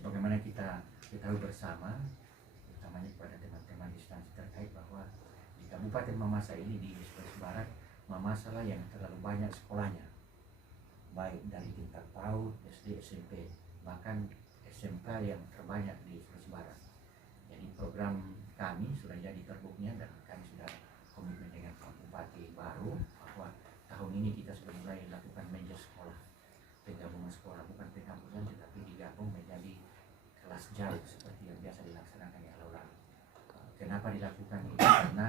sebagaimana kita ketahui bersama, utamanya kepada teman-teman instansi terkait, bahwa di Kabupaten Mamasa ini, di Sulawesi Barat, Mamasa lah yang terlalu banyak sekolahnya, baik dari tingkat PAUD, SD, SMP, bahkan SMK yang terbanyak di Sulawesi Barat. Jadi program kami sudah jadi terbuknya, dan kami sudah komitmen dengan Pak Bupati baru bahwa tahun ini kita sudah mulai lakukan meja sekolah, penggabungan sekolah, bukan penggabungan tetapi digabung menjadi kelas jauh seperti yang biasa dilaksanakan yang lalu-lalu. Kenapa dilakukan ini? Karena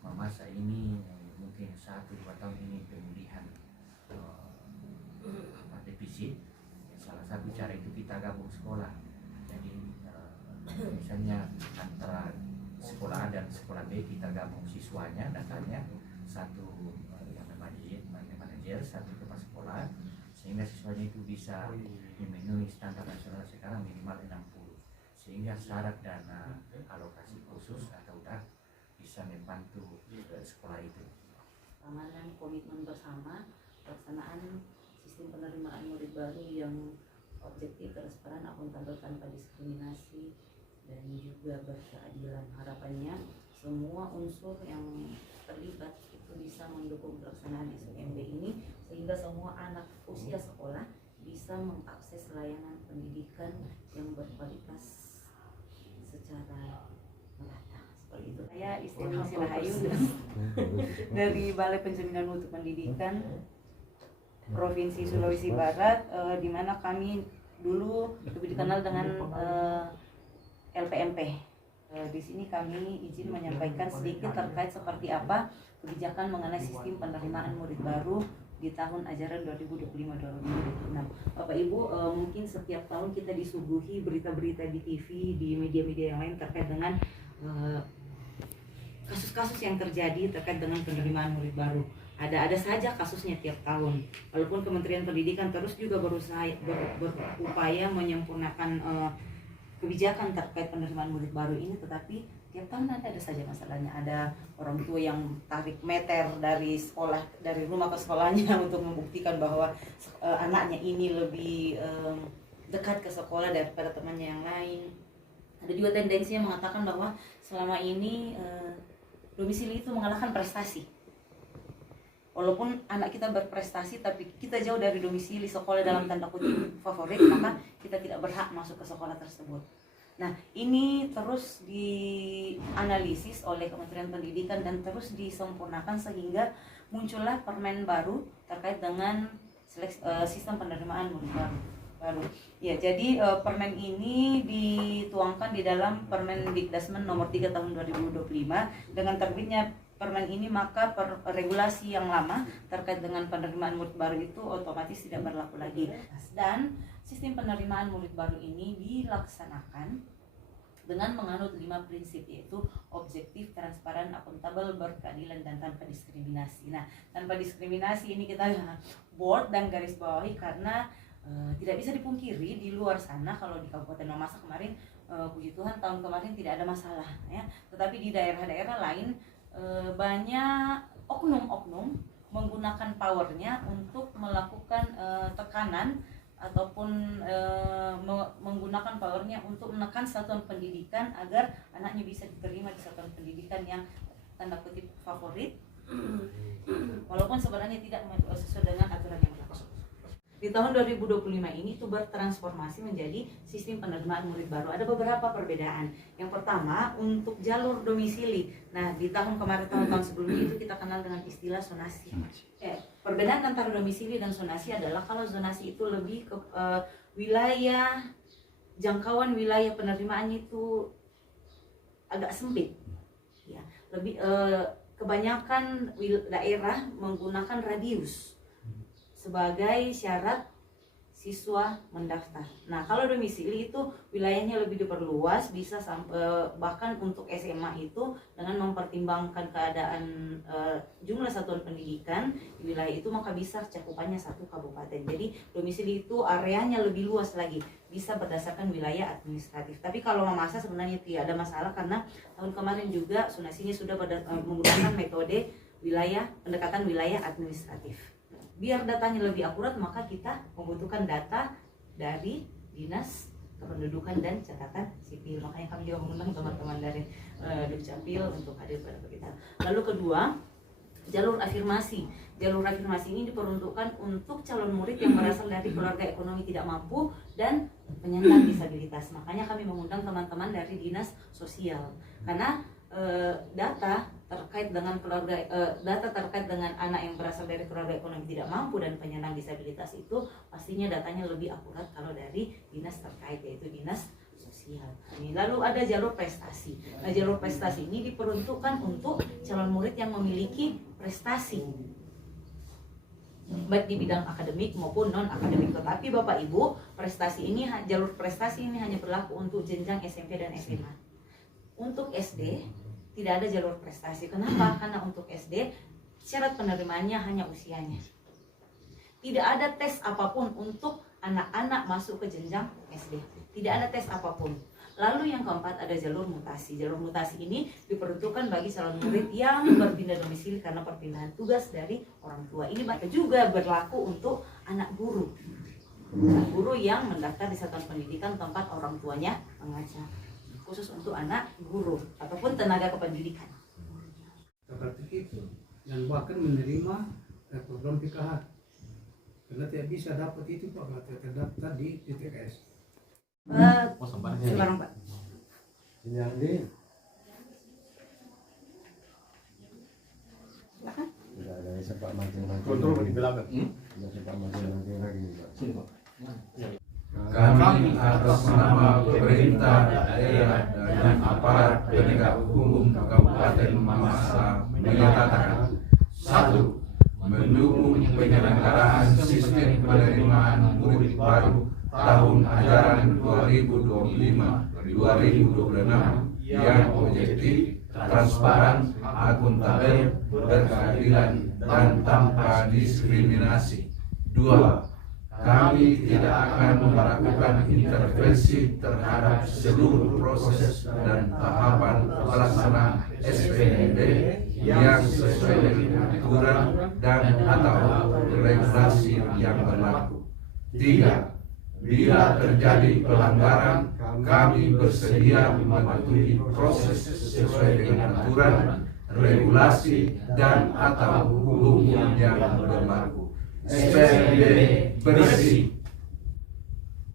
Mamasa ini mungkin 1-2 tahun ini pemulihan defisit. Salah satu cara itu kita gabung sekolah. Jadi misalnya antara sekolah A dan sekolah B kita gabung siswanya, datanya satu yang manajer, satu kepala sekolah, sehingga siswanya itu bisa memenuhi standar nasional sekarang minimal 60, sehingga syarat dana alokasi khusus atau DAK bisa membantu sekolah itu. Penanganan komitmen bersama pelaksanaan sistem penerimaan murid baru yang objektif, transparan, akuntabel, tanpa diskriminasi, dan juga berkeadilan. Harapannya semua unsur yang terlibat itu bisa mendukung pelaksanaan SUMB ini, sehingga semua anak usia sekolah bisa mengakses layanan pendidikan yang berkualitas secara merata. Seperti itu. Saya Istilah Silahayu dari Balai Penjaminan Mutu Pendidikan Provinsi Sulawesi Barat, di mana kami dulu lebih dikenal dengan LPMP. Di sini kami izin menyampaikan sedikit terkait seperti apa kebijakan mengenai sistem penerimaan murid baru di tahun ajaran 2025-2026. Bapak Ibu, mungkin setiap tahun kita disuguhi berita-berita di TV, di media-media yang lain terkait dengan kasus-kasus yang terjadi terkait dengan penerimaan murid baru. Ada saja kasusnya tiap tahun. Walaupun Kementerian Pendidikan terus juga berupaya menyempurnakan kebijakan terkait penerimaan murid baru ini, tetapi tiap tahun ada saja masalahnya. Ada orang tua yang tarik meter dari sekolah, dari rumah ke sekolahnya untuk membuktikan bahwa anaknya ini lebih dekat ke sekolah daripada temannya yang lain. Ada juga tendensi yang mengatakan bahwa selama ini domisili itu mengalahkan prestasi. Walaupun anak kita berprestasi tapi kita jauh dari domisili sekolah dalam tanda kutip favorit, maka kita tidak berhak masuk ke sekolah tersebut. Nah, ini terus dianalisis oleh Kementerian Pendidikan dan terus disempurnakan sehingga muncullah permen baru terkait dengan sistem penerimaan murid baru. Ya, jadi permen ini dituangkan di dalam Permen Dikdasmen nomor 3 tahun 2025. Dengan terbitnya permen ini, maka regulasi yang lama terkait dengan penerimaan murid baru itu otomatis tidak berlaku lagi. Dan sistem penerimaan murid baru ini dilaksanakan dengan menganut 5 prinsip, yaitu objektif, transparan, akuntabel, berkeadilan, dan tanpa diskriminasi. Nah, tanpa diskriminasi ini kita bold dan garis bawahi karena tidak bisa dipungkiri di luar sana, kalau di Kabupaten Mamasa kemarin, puji Tuhan tahun kemarin tidak ada masalah ya. Tetapi di daerah-daerah lain banyak oknum-oknum menggunakan powernya untuk melakukan tekanan ataupun menggunakan powernya untuk menekan satuan pendidikan agar anaknya bisa diterima di satuan pendidikan yang tanda kutip favorit, walaupun sebenarnya tidak sesuai dengan aturan yang berlaku. Di tahun 2025 ini itu bertransformasi menjadi sistem penerimaan murid baru. Ada beberapa perbedaan. Yang pertama, untuk jalur domisili. Nah, di tahun kemarin, tahun sebelumnya itu kita kenal dengan istilah zonasi. Perbedaan antara domisili dan zonasi adalah kalau zonasi itu lebih ke wilayah, jangkauan wilayah penerimaannya itu agak sempit. Ya, lebih kebanyakan daerah menggunakan radius sebagai syarat siswa mendaftar. Nah, kalau domisili itu wilayahnya lebih diperluas, bisa bahkan untuk SMA itu dengan mempertimbangkan keadaan jumlah satuan pendidikan di wilayah itu, maka bisa cakupannya 1 kabupaten. Jadi domisili itu areanya lebih luas lagi, bisa berdasarkan wilayah administratif. Tapi kalau Mamasa sebenarnya tidak ada masalah karena tahun kemarin juga zonasinya sudah menggunakan metode pendekatan wilayah administratif. Biar datanya lebih akurat, maka kita membutuhkan data dari Dinas Kependudukan dan Catatan Sipil. Makanya kami juga mengundang teman-teman dari Dukcapil untuk hadir pada kegiatan. Lalu kedua, jalur afirmasi. Jalur afirmasi ini diperuntukkan untuk calon murid yang berasal dari keluarga ekonomi tidak mampu dan penyandang disabilitas. Makanya kami mengundang teman-teman dari Dinas Sosial, karena data terkait dengan anak yang berasal dari keluarga ekonomi tidak mampu dan penyandang disabilitas itu pastinya datanya lebih akurat kalau dari dinas terkait, yaitu Dinas Sosial. Lalu ada jalur prestasi. Nah, jalur prestasi ini diperuntukkan untuk calon murid yang memiliki prestasi baik di bidang akademik maupun non akademik. Tetapi Bapak Ibu, jalur prestasi ini hanya berlaku untuk jenjang SMP dan SMA. Untuk SD tidak ada jalur prestasi. Kenapa? Karena untuk SD syarat penerimaannya hanya usianya. Tidak ada tes apapun untuk anak-anak masuk ke jenjang SD. Tidak ada tes apapun. Lalu yang keempat ada jalur mutasi. Jalur mutasi ini diperuntukkan bagi calon murid yang berpindah domisili karena perpindahan tugas dari orang tua. Ini juga berlaku untuk anak guru. Anak guru yang mendaftar di satuan pendidikan tempat orang tuanya mengajar. Khusus untuk anak guru ataupun tenaga kependidikan. Seperti itu. Dan bahkan menerima program PKH. Karena tidak bisa dapat itu Pak kalau tidak terdaftar di TTS. Sekarang Pak. Ini Ardi. Silakan. Tidak ada sepak mancing-mancing. Kontrol di belakang. Tidak sepak mancing-mancing lagi Pak. Kami atas nama pemerintah daerah dan aparat penegak hukum Kabupaten Mamasa menyatakan: 1. Mendukung penyelenggaraan sistem penerimaan murid baru tahun ajaran 2025-2026 yang objektif, transparan, akuntabel, berkeadilan, dan tanpa diskriminasi. 2. Kami tidak akan melakukan intervensi terhadap seluruh proses dan tahapan pelaksanaan SPNB yang sesuai dengan aturan dan atau regulasi yang berlaku. 3. Bila terjadi pelanggaran, kami bersedia mematuhi proses sesuai dengan aturan, regulasi, dan atau hukum yang berlaku. SPNB bersih,